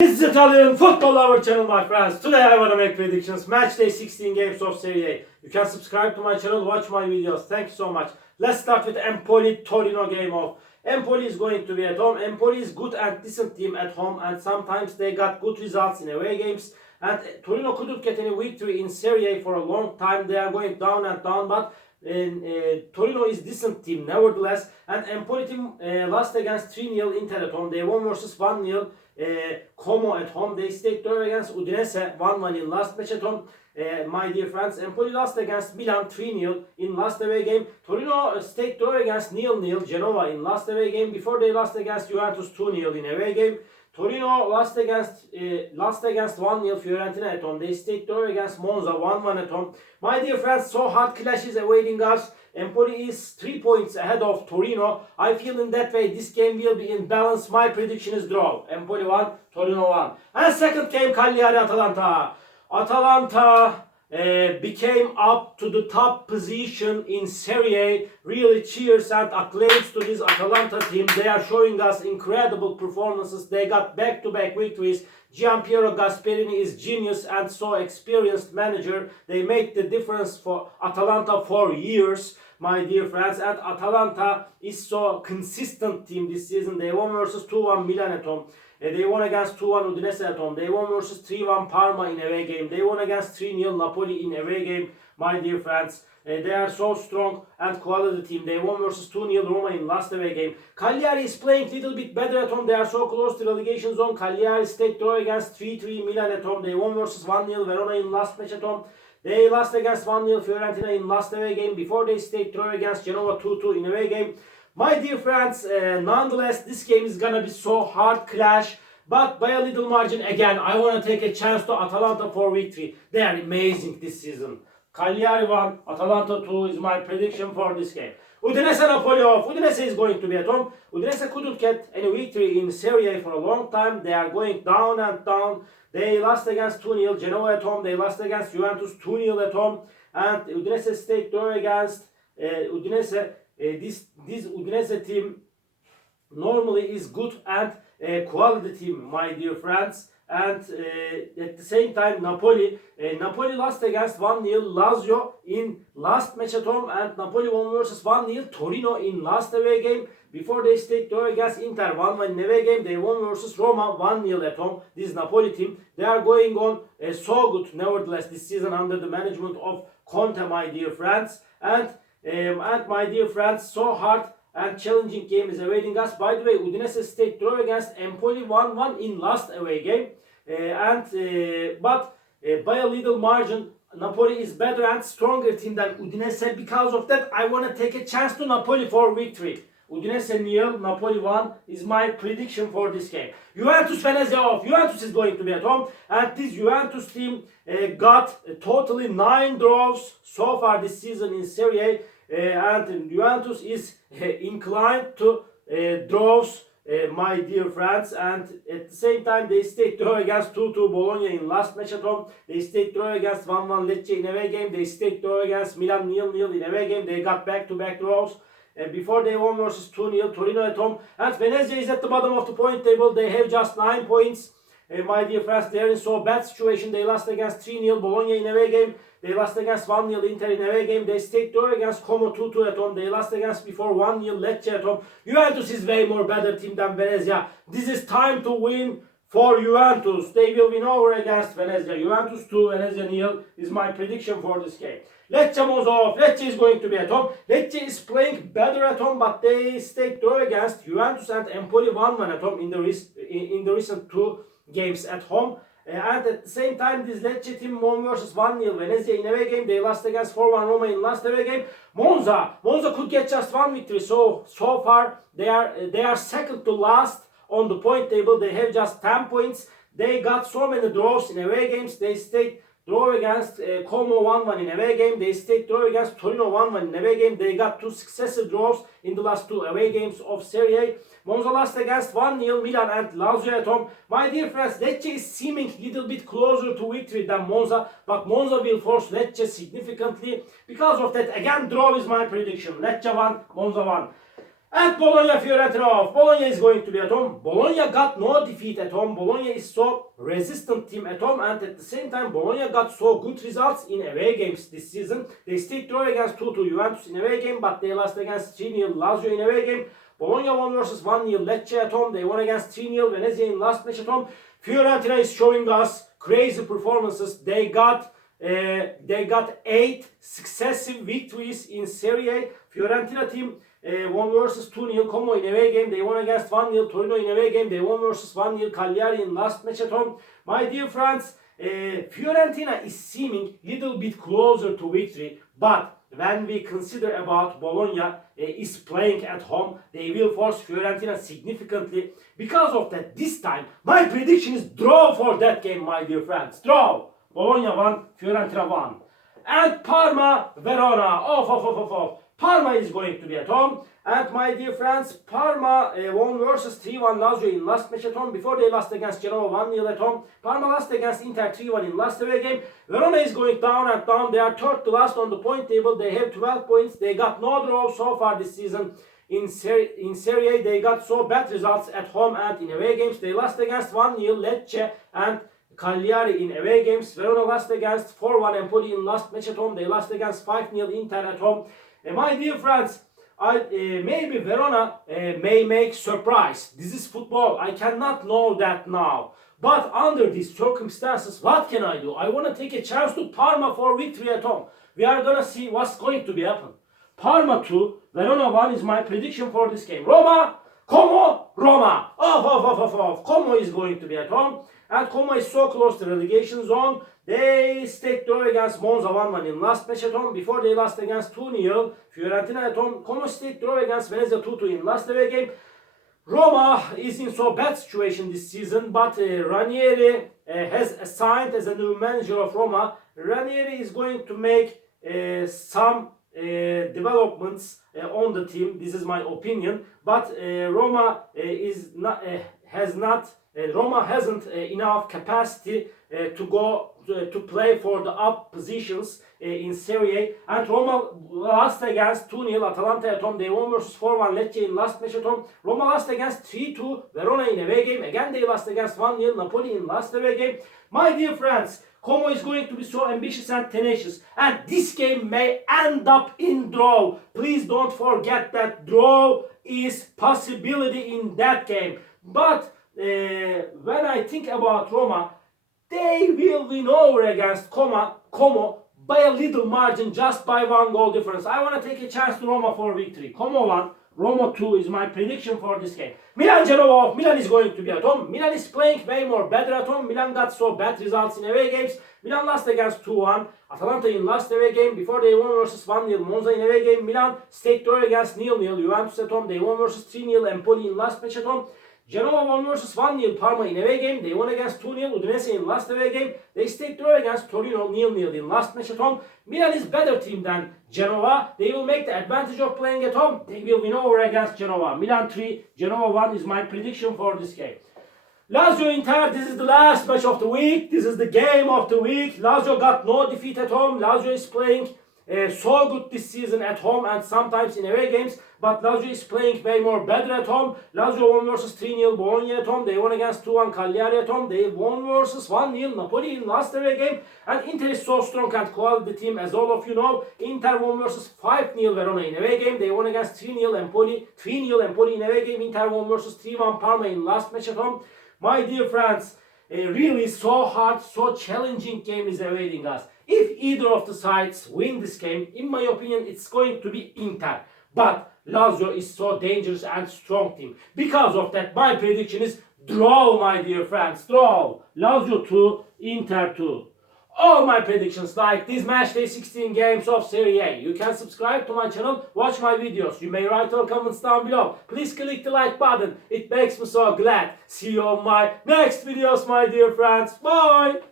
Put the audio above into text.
This is Italian football lover channel, my friends. Today I want to make predictions. Match day 16 games of Serie. You can subscribe to my channel, watch my videos. Thank you so much. Let's start with Empoli Torino game of. Empoli is going to be at home. Empoli is good and decent team at home, and sometimes they got good results in away games. And Torino couldn't get any victory in Serie for a long time. They are going down and down, but Torino is decent team nevertheless. And Empoli team lost against 3-0 Inter at home. They won versus 1-0 Como at home. They stayed draw against Udinese 1-1 in last match at home. My dear friends, Empoli lost against Milan 3-0 in last away game. Torino stayed draw against 0-0 Genoa in last away game. Before they lost against Juventus 2-0 in away game. Torino lost against 1-0 Fiorentina at home. They stayed draw against Monza 1-1 at home. My dear friends, so hard clashes awaiting us. Empoli is 3 points ahead of Torino. I feel in that way this game will be in balance. My prediction is draw. Empoli 1, Torino 1. And second game, Cagliari Atalanta. Atalanta became up to the top position in Serie. Really cheers and acclaims to this Atalanta team. They are showing us incredible performances. They got back-to-back victories. Gianpiero Gasperini is genius and so experienced manager. They make the difference for Atalanta for years, my dear friends. And Atalanta is so consistent team this season. They won versus 2-1 Milan at home. They won against 2-1 Udinese at home. They won versus 3-1 Parma in away game. They won against 3-0 Napoli in away game, my dear friends. They are so strong and quality team. They won versus 2-0 Roma in last away game. Cagliari is playing a little bit better at home. They are so close to relegation zone. Cagliari stayed draw against 3-3 Milan at home. They won versus 1-0 Verona in last match at home. They lost against 1-0 Fiorentina in last away game. Before they stayed draw against Genoa 2-2 in away game. My dear friends, nonetheless, this game is gonna be so hard clash. But by a little margin, again, I want to take a chance to Atalanta for victory. They are amazing this season. Cagliari 1, Atalanta 2 is my prediction for this game. Udinese Napoli off. Udinese is going to be at home. Udinese couldn't get any victory in Serie for a long time. They are going down and down. They lost against 2-0 Genoa at home. They lost against Juventus 2-0 at home. And Udinese stayed draw against Udinese. This Udinese team normally is good and quality team, my dear friends. And at the same time, Napoli lost against 1-0 Lazio in last match at home, and Napoli won versus 1-0 Torino in last away game. Before they stayed draw against Inter 1-1 in away game, they won versus Roma 1-0 at home. This Napoli team, they are going on so good nevertheless this season under the management of Conte, my dear friends. And my dear friends, so hard and challenging game is awaiting us. By the way, Udinese stayed draw against Empoli 1-1 in last away game. But by a little margin, Napoli is better and stronger team than Udinese. Because of that, I want to take a chance to Napoli for victory. Udinese 0, Napoli 1 is my prediction for this game. Juventus Venezia off. Juventus is going to be at home. And this Juventus team got totally 9 draws so far this season in Serie. And Juventus is inclined to draws, my dear friends. And at the same time, they stayed draw against 2-2 Bologna in last match at home. They stayed draw against 1-1 Lecce in away game. They stayed draw against Milan 0-0 in away game. They got back-to-back draws. Before they won versus 2-0 Torino at home. And Venezia is at the bottom of the point table. They have just 9 points. My dear friends, they are in so bad situation. They lost against 3-0 Bologna in away game. They lost against 1-0 Inter in away game. They stayed draw against Como 2-2 at home. They lost against before 1-0 Lecce at home. Juventus is way more better team than Venezia. This is time to win for Juventus. They will win over against Venezia. Juventus 2, Venezia 0 is my prediction for this game. Lecce Monza off. Lecce is going to be at home. Lecce is playing better at home, but they stayed draw against Juventus and Empoli 1-1 at home in the recent 2 games at home. And at the same time, this Lecce team won versus 1-0 Venezia in away game. They lost against 4-1 Roma in last away game. Monza could get just 1 victory. So far they are second to last on the point table. They have just 10 points. They got so many draws in away games. They stayed draw against Como 1-1 in away game. They stayed draw against Torino 1-1 in away game. They got 2 successive draws in the last 2 away games of Serie. Monza lost against 1-0 Milan and Lazio at home. My dear friends, Lecce is seeming a little bit closer to victory than Monza, but Monza will force Lecce significantly. Because of that, again, draw is my prediction. Lecce 1, Monza 1. At Bologna, Fiorentina off. Bologna is going to be at home. Bologna got no defeat at home. Bologna is so resistant team at home, and at the same time Bologna got so good results in away games this season. They still draw against 2-2 Juventus in away game, but they lost against 3-0 Lazio in away game. Bologna won versus 1-0 Lecce at home. They won against 3-0 Venezia in last match at home. Fiorentina is showing us crazy performances. They got 8 successive victories in Serie. Fiorentina team won versus 2-0 Como in away game. They won against 1-0 Torino in away game. They won versus 1-0 Cagliari in last match at home. My dear friends, Fiorentina is seeming little bit closer to victory, but when we consider about Bologna is playing at home, they will force Fiorentina significantly. Because of that, this time my prediction is draw for that game, my dear friends. Draw. Bologna 1, Fiorentina 1. And Parma, Verona. Off. Parma is going to be at home. And my dear friends, Parma won versus 3-1 Lazio in last match at home. Before they lost against Genoa 1-0 at home. Parma lost against Inter 3-1 in last away game. Verona is going down and down. They are third to last on the point table. They have 12 points. They got no draw so far this season. In Serie, they got so bad results at home and in away games. They lost against 1-0 Lecce and Cagliari in away games. Verona lost against 4-1 Empoli in last match at home. They lost against 5-0 Inter at home. My dear friends, maybe Verona may make surprise. This is football. I cannot know that now. But under these circumstances, what can I do? I want to take a chance to Parma for victory at home. We are going to see what's going to be happen. Parma 2, Verona 1 is my prediction for this game. Roma, Como, Roma. Off. Como is going to be at home. And Como is so close to relegation zone. They stayed draw against Monza 1-1 in last match at home. Before they lost against 2-0 Fiorentina at home. Como stayed draw against Venezia 2-2 in last away game. Roma is in so bad situation this season, but Ranieri has assigned as a new manager of Roma. Ranieri is going to make some developments on the team. This is my opinion, but Roma hasn't enough capacity to go to play for the up positions in Serie. And Roma lost against 2-0 Atalanta at home. They won versus 4-1 Lecce in last match at home. Roma lost against 3-2 Verona in away game. Again they lost against 1-0 Napoli in last away game. My dear friends, Como is going to be so ambitious and tenacious, and this game may end up in draw. Please don't forget that draw is possibility in that game. But when I think about Roma, they will win over against Como by a little margin, just by 1 goal difference. I want to take a chance to Roma for victory. Como 1, Roma 2 is my prediction for this game. Milan, Genoa. Milan is going to be at home. Milan is playing way more better at home. Milan got so bad results in away games. Milan lost against 2-1. Atalanta in last away game. Before they won versus 1-0 Monza in away game. Milan stayed draw against 0-0 Juventus at home. They won versus 3-0 Empoli in last match at home. Genoa won versus 1-0 Parma in away game. They won against 2-0 Udinese in last away game. They stayed draw against Torino 0-0 in last match at home. Milan is better team than Genoa. They will make the advantage of playing at home. They will win over against Genoa. Milan 3, Genoa 1 is my prediction for this game. Lazio Inter, this is the last match of the week. This is the game of the week. Lazio got no defeat at home. Lazio is playing so good this season at home and sometimes in away games, but Lazio is playing way more better at home. Lazio won versus 3-0 Bologna at home. They won against 2-1 Cagliari at home. They won versus 1-0 Napoli in last away game. And Inter is so strong and quality team, as all of you know. Inter won versus 5-0 Verona in away game. They won against 3-0 Empoli in away game. Inter won versus 3-1 Parma in last match at home. My dear friends, really so hard, so challenging game is awaiting us. If either of the sides win this game, in my opinion, it's going to be Inter. But Lazio is so dangerous and strong team. Because of that, my prediction is draw, my dear friends. Draw. Lazio 2, Inter 2. All my predictions like these matchday 16 games of Serie A. You can subscribe to my channel, watch my videos. You may write your comments down below. Please click the like button. It makes me so glad. See you on my next videos, my dear friends. Bye.